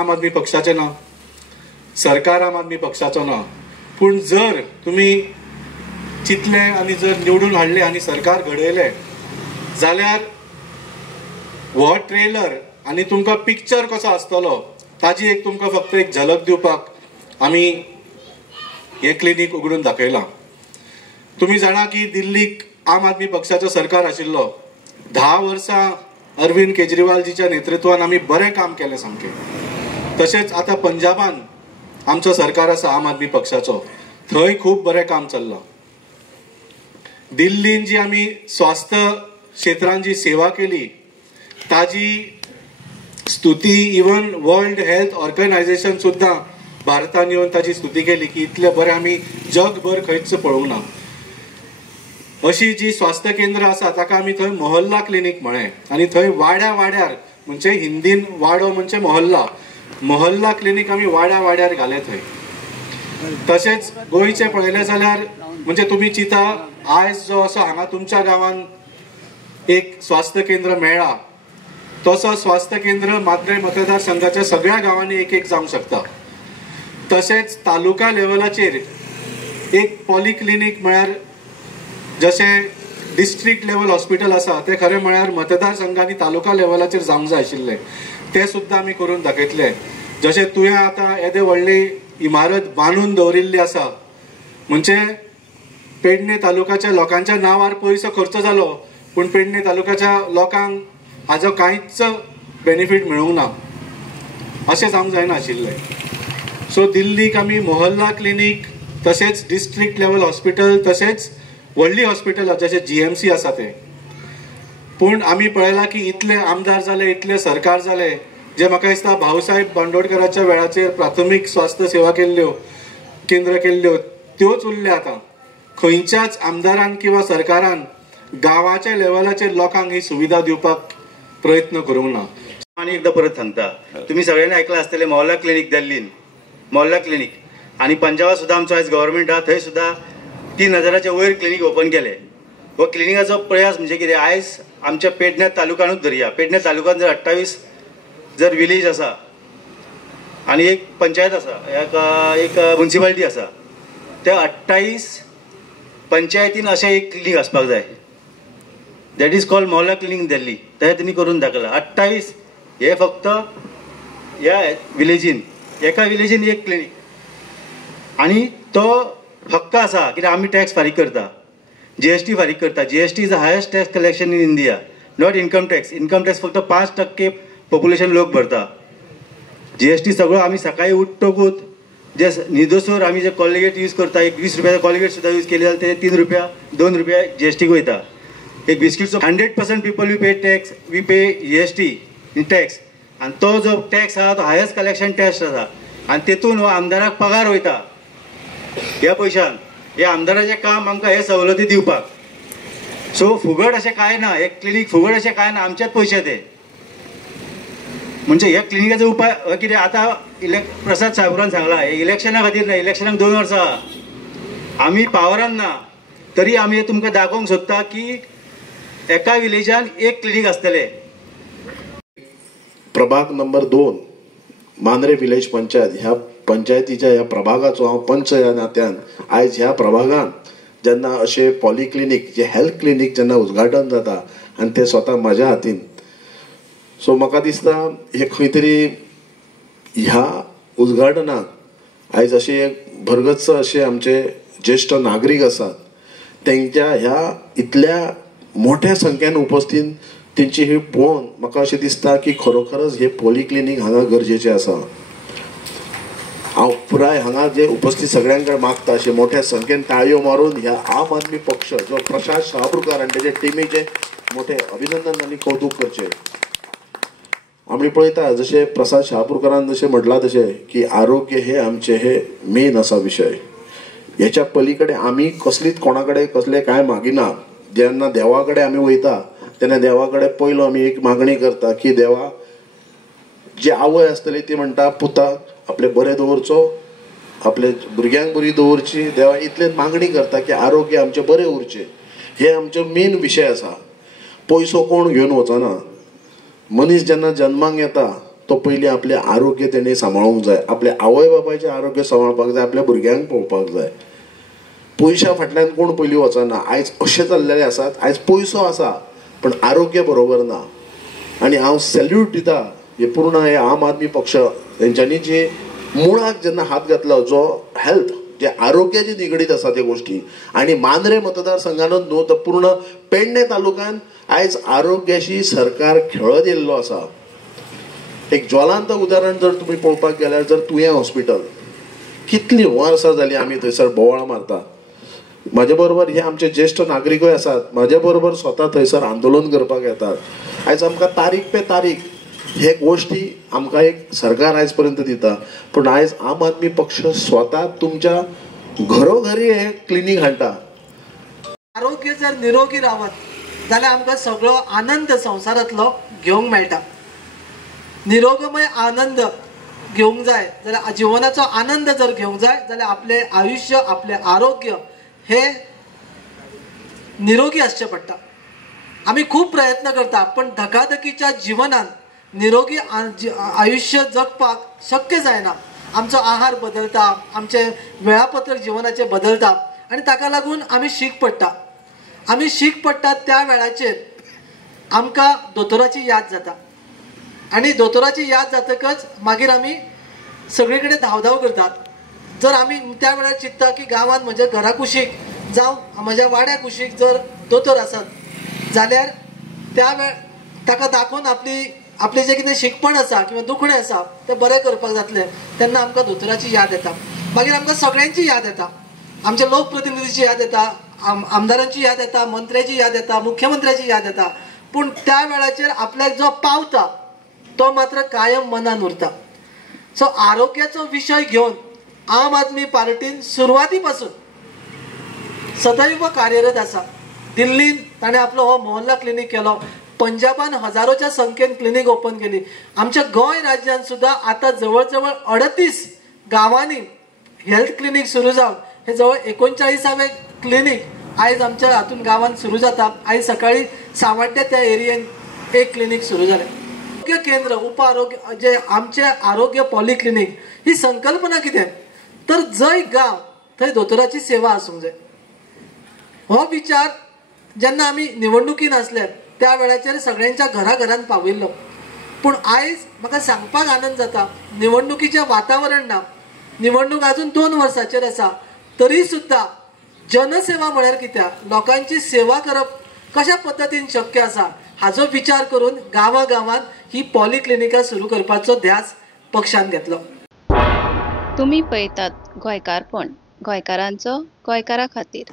आम आदमी पक्षाचे ना, सरकार आम आदमी पक्षाचो ना, पूण जर तुम्ही चितले आनी जर निवडून हाडले आनी सरकार घडयले जाल्यार हो ट्रेलर आनी तुमकां पिक्चर कसो आसतलो ताजी एक तुमकां फक्त एक झलक दिवपाक आमी हे क्लिनीक उगडून दाखयलां. तुम्ही जाणा की दिल्लीक आम आदमी पक्षाचो सरकार आशिल्लो. 10 वर्सां अरविंद केजरीवालजीच्या नेतृत्वान आमी बरें काम केलें सामकें. तशेंच आतां पंजाबान आमचो सरकार आसा आम आदमी पक्षाचो, थंय खूब बरें काम चल्लां. दिल्लीन जी आमी स्वास्थ्य क्षेत्रान जी सेवा केली ताजी स्तुती इवन वर्ल्ड हेल्थ ऑर्गनायझेशन सुद्दां भारतान येवन ताची स्तुती केली की इतले बरें आमी जगभर खंयच पळोवंक ना. अशी जी स्वास्थ्य केंद्र आसा ताका आमी थंय मोहल्ला क्लिनीक म्हळें आनी थंय वाड्या वाड्यार म्हणजे हिंदीन वाडो म्हणजे मोहल्ला, मोहल्ला क्लिनीक आमी वाड्या वाड्यार घाले थंय. तशेंच गोंयचे पळयलें जाल्यार म्हणजे तुमी चिता आयज जो असो हांगा तुमच्या गांवान एक स्वास्थ्य केंद्र मेळ्ळा तसो स्वास्थ्य केंद्र माद्रे मतदारसंघाच्या सगळ्या गांवांनी एक एक जावंक शकता. तशेंच तालुका लेवलाचेर एक पॉलिक्लिनीक म्हळ्यार जशें डिस्ट्रिक्ट लेवल हॉस्पिटल आसा ते खरें म्हळ्यार मतदारसंघांनी तालुका लेवलाचेर जावंक जाय आशिल्ले, ते सुद्दां आमी करून दाखयतले. जशें तुवें आतां येदे व्हडली इमारत बांदून दवरिल्ली आसा म्हणजे पेडणे तालुक्याच्या लोकांच्या नांवार पयसो खर्च जालो पूण पेडणे तालुक्याच्या लोकांक हाजो कांयच बेनिफीट मेळूंक ना, अशें जावंक जायना आशिल्लें. सो दिल्लीक आमी मोहल्ला क्लिनीक तशेंच डिस्ट्रिक्ट लेवल हॉस्पिटल तशेंच व्हडली हॉस्पिटल जशें GMC आसा ते. पूण आमी पळयलां की इतले आमदार जाले इतले सरकार जाले जे म्हाका दिसता भाऊसाहेब बांदोडकराच्या वेळाचेर प्राथमीक स्वास्थ्य सेवा केल्ल्यो केंद्र केल्ल्यो त्योच उरल्या. आतां खंयच्याच आमदारान किंवा सरकारान गांवाच्या लेवलाचेर लोकांक ही सुविधा दिवपाक प्रयत्न करूंक ना. आणि एकदा परत सांगता, तुम्ही सगळ्यांनी ऐकलं आसतलें मोहल्ला क्लिनीक दिल्लीन, मोहल्ला क्लिनीक आणि पंजाबात सुद्धा आमचो आयज गव्हर्मेंट आहा, थंय सुद्धा 3000च्या वयर क्लिनीक ओपन केले. हो क्लिनिकाचो प्रयास म्हणजे कितें, आयज आमच्या पेडणे तालुक्यानूच धरया, पेडणे तालुक्यात जर 28 जर विलेज आसा आणि एक पंचायत आसा, एक म्युन्सिपालिटी आसा, त्या 28 पंचायतीन अशें एक क्लिनीक आसपाक जाय. That is called Mohalla clinic Delhi. तें तेणी करून दाखयलां. 28 हे फक्त ह्या विलेजीन, एका विलेजीन एक क्लिनीक. आणि तो हक्क आसा कित्याक आमी टॅक्स फारीक करता, GST फारीक करता. GST is the highest tax collection in India, not income tax. Income tax फक्त 5% पॉप्युलेशन लोक भरता. GST सगळो आमी सकाळी उठतकूच जे न्हिदोसोर आमी जे कॉलिगेट यूज करता, एक 20 रुपयाचो कॉलिगेट सुद्धा यूज केले जाल्यार ते 3 रुपया 2 रुपया GST वयता. एक बिस्किटचो 100% people we pay tax, we pay GST in tax. आणि तो जो टॅक्स आसा तो हायेस्ट कलेक्शन टॅक्स आसा आणि तेतून हो आमदाराक पगार वयता ह्या पयशान. हे आमदाराचें काम आमकां हे सवलती दिवपाक. सो फुगट अशें कांय ना, हे क्लिनीक फुगट अशें कांय ना, आमचेच पयशे ते. म्हणजे ह्या क्लिनिकाचो उपाय कितें आतां प्रसाद साहेबान सांगला, हे इलेक्शना खातीर ना, इलेक्शनाक 2 वर्सां आमी पावरान ना, तरी आमी तुमकां दाखोवंक सोदता की एका विलेजान एक क्लिनीक आसतले. प्रभाग नंबर 2 मांद्रे विलेज पंचायत, ह्या पंचायतीच्या ह्या प्रभागाचो हांव पंच ह्या नात्यान आयज ह्या प्रभागान जेन्ना अशें पॉलिक्लिनीक जे हेल्थ क्लिनीक जेन्ना उद्घाटन जाता आनी ते स्वता म्हाज्या हातीन, सो म्हाका दिसता हे खंय तरी ह्या उद्घाटनाक आयज अशे भरगच्च अशे आमचे ज्येष्ठ नागरीक आसात तेंच्या ह्या इतल्या मोठ्या संख्येन उपस्थित तेंची ही पळोवन म्हाका अशें दिसता की खरोखरच हे पॉलिक्लिनीक हांगा गरजेचें आसा. हांव पुराय हांगा जे उपस्थित सगळ्यांकडे मागता अशे मोठ्या संख्येन ताळयो मारून ह्या आम आदमी पक्ष जो प्रशांत शहापूरकर आनी तेजे टिमीचे मोठे अभिनंदन आनी कौतुक करचे. आमी पळयता जशें प्रसाद शहापूरकरान जशें म्हटलां तशें की आरोग्य हे आमचे हे मेन आसा विशय. हेच्या पलीकडे आमी कसलीच कोणा कडेन कसले कांय मागिना. जेन्ना देवा कडेन आमी वयता तेन्ना देवा कडेन पयलो आमी एक मागणी करता की देवा जी आवय आसतली ती म्हणटा पुताक आपले बरें दवरचो, आपले भुरग्यांक बरी दवरची. देवा इतलेच मागणी करता की आरोग्य आमचे बरें उरचे. हे आमचे मेन विशय आसा. पयसो कोण घेवन वचना. मनीस जेन्ना जन्माक येता तो पयलीं आपलें आरोग्य तेणी सांबाळूंक जाय, आपल्या आवय बापायचें आरोग्य सांबाळपाक जाय, आपल्या भुरग्यांक पळोवपाक जाय. पयशा फाटल्यान कोण पयलीं वचना. आयज अशें जाल्लेले आसात, आयज पयसो आसा पण आरोग्य बरोबर ना. आनी हांव सॅल्यूट दिता हे पूर्ण हे आम आदमी पक्ष तेंच्यांनी जी मुळाक जेन्ना हात घातलो, जो हेल्थ जे आरोग्याची निगडीत आसा त्या गोष्टी. आनी मांद्रे मतदारसंघानूच न्हू तर पूर्ण पेडणे तालुक्यान आयज आरोग्याशी सरकार खेळत येयल्लो आसा. एक ज्वलांत उदाहरण जर तुमी पळोवपाक गेल्यार, जर तुयें हॉस्पिटल कितलीं वर्सां जालीं आमी थंयसर बोवाळ मारता. म्हाजे बरोबर हे आमचे ज्येश्ठ नागरिकूय आसात, म्हाजे बरोबर स्वता थंयसर आंदोलन करपाक येतात. आयज आमकां तारीख पे तारीख हे गोष्टी आमकां एक सरकार आयज पर्यंत दिता. पूण आयज आम आदमी पक्ष स्वता तुमच्या घरोघरी हे क्लिनीक हाडटा. आरोग्य जर निरोगी रावत जाल्यार आमकां सगळो आनंद संवसारांतलो घेवंक मेळटा. निरोगमय आनंद घेवंक जाय जाल्यार, जिवनाचो आनंद जर घेवंक जाय जाल्यार आपले आयुष्य, आपले आरोग्य हे निरोगी असचें पडटा. आमी खूब प्रयत्न करता पण धकाधकीच्या जिवनान निरोगी आयुष्य जगपाक शक्य जायना. आमचो आहार बदलता, आमचे वेळापत्रक जिवनाचे बदलता आनी ताका लागून आमी शीक पडटा. आमी शीक पडटा त्या वेळाचेर आमकां दोतोराची याद जाता आनी दोतोराची याद जातकच मागीर आमी सगळे कडेन धांवधांव करतात. जर आमी त्या वेळार चिंतता की गांवांत म्हज्या घरा कुशीक जावं म्हज्या वाड्या कुशीक जर दोतोर आसत जाल्यार त्या वेळ ताका दाखोवन आपली जे कितें शिकपण आसा किंवा दुखणें आसा तें बरें करपाक जातलें, तेन्ना आमकां दोतोराची याद येता. मागीर आमकां सगळ्यांची याद येता, आमच्या लोकप्रतिनिधीची याद येता, आमदारांची याद येता, मंत्र्याची याद येता, मुख्यमंत्र्याची याद येता. पूण त्या वेळाचेर आपल्याक जो पावता तो मात्र कायम मनान उरता. सो आरोग्याचो विशय घेवन आम आदमी पार्टीन सुरवाती पासून सदैव कार्यरत आसा. दिल्लीन ताणें आपलो हो मोहल्ला क्लिनीक केलो, पंजाबान हजारोच्या संख्येन क्लिनीक ओपन केली. आमच्या गोंय राज्यान सुद्धा आता जवळ जवळ 38 गांवांनी हेल्थ क्लिनीक सुरू जावन हे जवळ 39वें क्लिनीक आयज आमच्या हातून गांवांत सुरू जाता. आयज सकाळी सावड्ड्या त्या एरियेन एक क्लिनीक सुरू जालें. आरोग्य केंद्र, उप आरोग्य जे आमचे आरोग्य पॉलिक्लिनीक ही संकल्पना कितें तर जंय गांव थंय दोतोराची सेवा आसूंक जाय. हो विचार जेन्ना आमी निवडणुकीन आसले त्या वेळाचेर सगळ्यांच्या घराघरांत पावयल्लो. पूण आयज म्हाका सांगपाक आनंद जाता, निवडणुकीचें वातावरण ना, निवडणूक अजून 2 वर्सांचेर आसा, तरी सुद्धा जनसेवा म्हळ्यार कित्याक लोकांची सेवा करप कशा पद्दतीन शक्य आसा हाचो विचार करून गांवागांवांत ही पॉलिक्लिनिकां सुरू करपाचो ध्यास पक्षान घेतलो. तुम्ही पळयतात गोंयकारपण, गोंयकारांचो गोंयकारा खातीर.